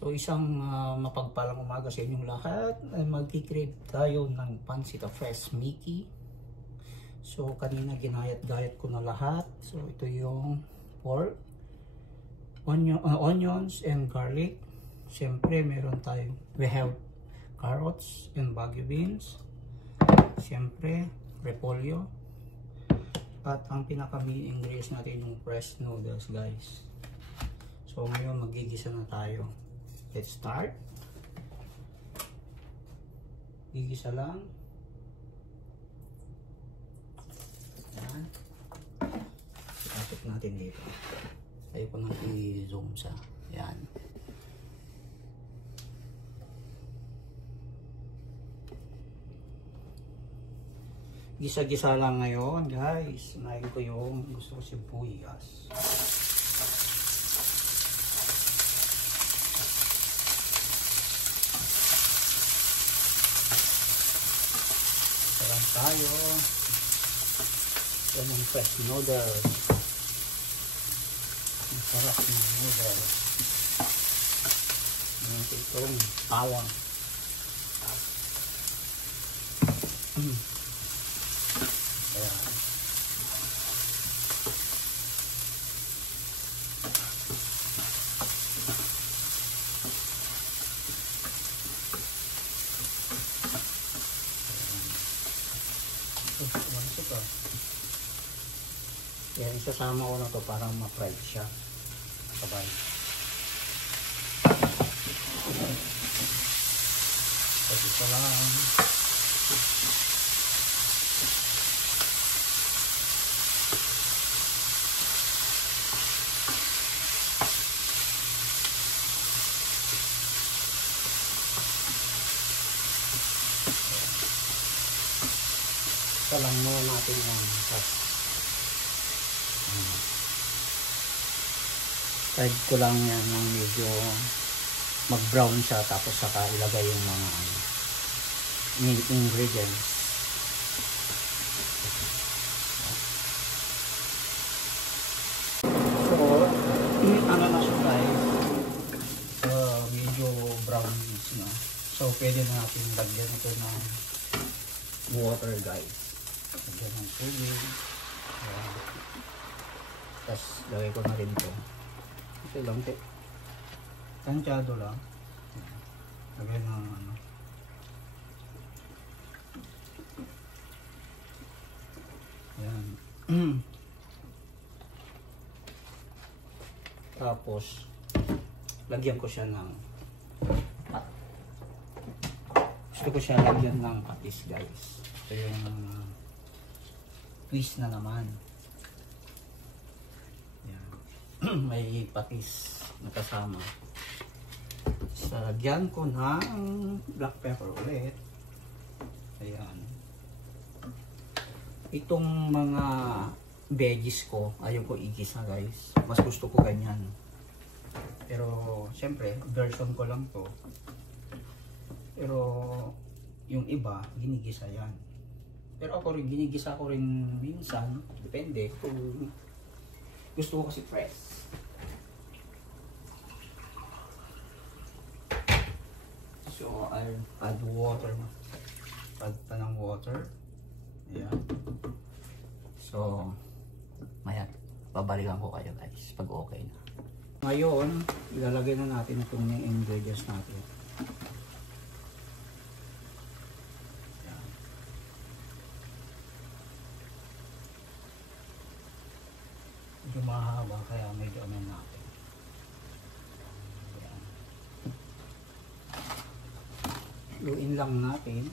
So isang mapagpalang umaga sa inyong lahat. Magki-crave tayo ng pancit fresh Mickey. So kanina ginayat-gayat ko na lahat. So ito yung pork, onions and garlic. Siyempre meron tayo, we have carrots and bagu beans. Siyempre repolyo. At ang pinaka main ingredients natin yung fresh noodles, guys. So ngayon magigisa na tayo. Let's start. Gigisa lang. Yan. Ipapit natin dito. Ayoko nang i-zoom sa. Yan. Gisa-gisa lang ngayon, guys. Nain ko yung gusto ko sibuyas. Sarang tayo. Yan ang fresh noodles. Masarap ng noodles. Itong tawang. Ayan. Yan, isasama ko na to para ma-fried siya. Sabay. Tapos ito lang. Ito lang muna natin yung side ko lang yan ng medyo mag brown siya, tapos saka ilagay yung mga main ingredients. So ano na siya, guys, medyo brown na. So pwede na natin lagyan ito ng water, guys. Lagyan ng tubig. Tapos lagay ko na rin ito. Ito lang, tansyado lang. Lagay ng ano. Ayan. Tapos lagyan ko siya ng gusto ko siya lagyan ng patis, guys. Ito yung twist na naman. May patis na kasama. Lagyan ko ng black pepper ulit. Ayan. Itong mga veggies ko, ayaw ko igisa, guys. Mas gusto ko ganyan. Pero syempre version ko lang to. Pero yung iba ginigisa yan. Pero ako rin ginigisa ko rin minsan. Depende kung gusto ko kasi fresh. So I'll add water. Add pa ng water. Ayan. So maya babalikan ko kayo, guys, pag okay na. Ngayon ilalagay na natin itong ingredients natin. Ayan. Medyo mahaba kaya medyo amin natin. Ayan. Luin lang natin.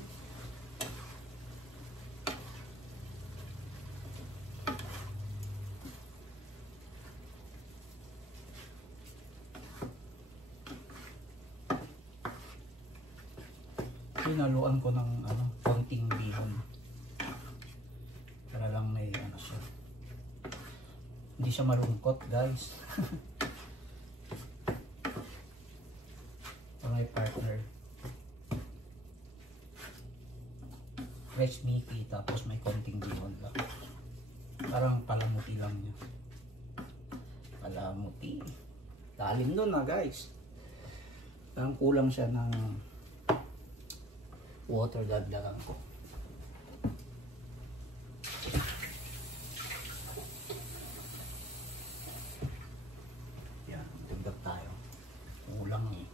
Pinaluan ko ng konting bihon. Para lang may siya. Hindi siya malungkot, guys. Para may partner. Fresh Mickey, tapos may konting bihon lang. Parang palamuti lang niya. Palamuti. Lalim nun, guys. Parang kulang siya ng water, dagdagan ko. Yan, dagdag tayo. Kulang eh.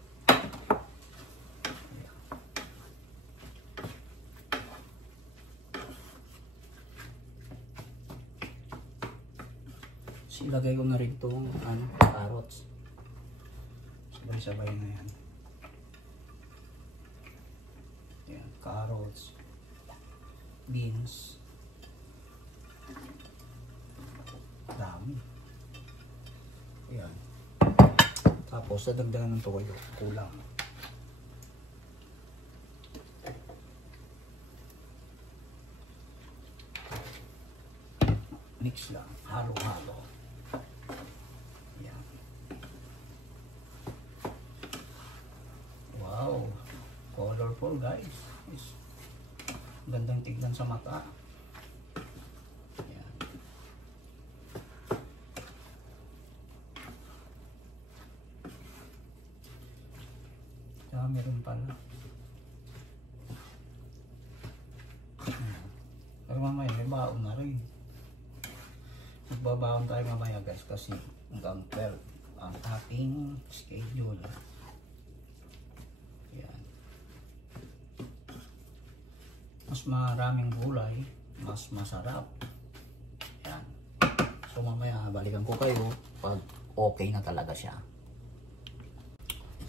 Yan. So, ilagay ko na rin itong carrots. Sabay-sabay na yan. Yan, carrots, beans. Dami. Ayan. Tapos, dadagdagan ng toyo. Kulang. Mix lang. Halo-halo. Ayan. Wow. Colorful, guys. Gandang tignan sa mata. Ayan. Meron pala. Pero mamaya may baon na rin. Magbabaon tayo mamaya, guys, kasi hanggang 12 ang ating schedule. Ayan. Mas maraming gulay, mas masarap. Ayan. So mamaya balikan ko kayo pag okay na talaga siya.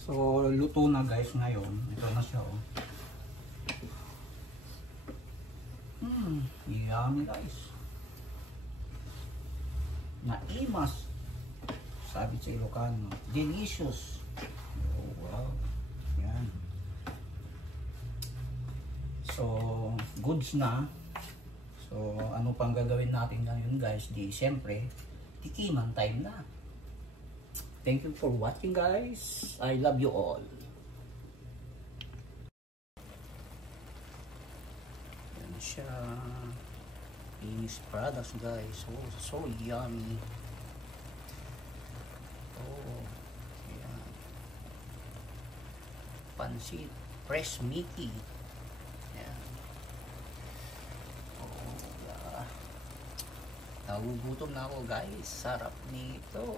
So luto na, guys, ngayon. Ito na siya, oh. Yummy, guys. Naimas, sabi sa Ilocano. Delicious. Oh, wow. Yan. So, goods na. So, ano pang gagawin natin ngayon, guys? Di, siyempre, tikiman time na. Thank you for watching, guys. I love you all. Yan siya. Finished products, guys. Oh, so yummy. Oh, yan. Pansit. Fresh Mickey. Yan. Oh, nagugutom na ako, guys. Sarap nito.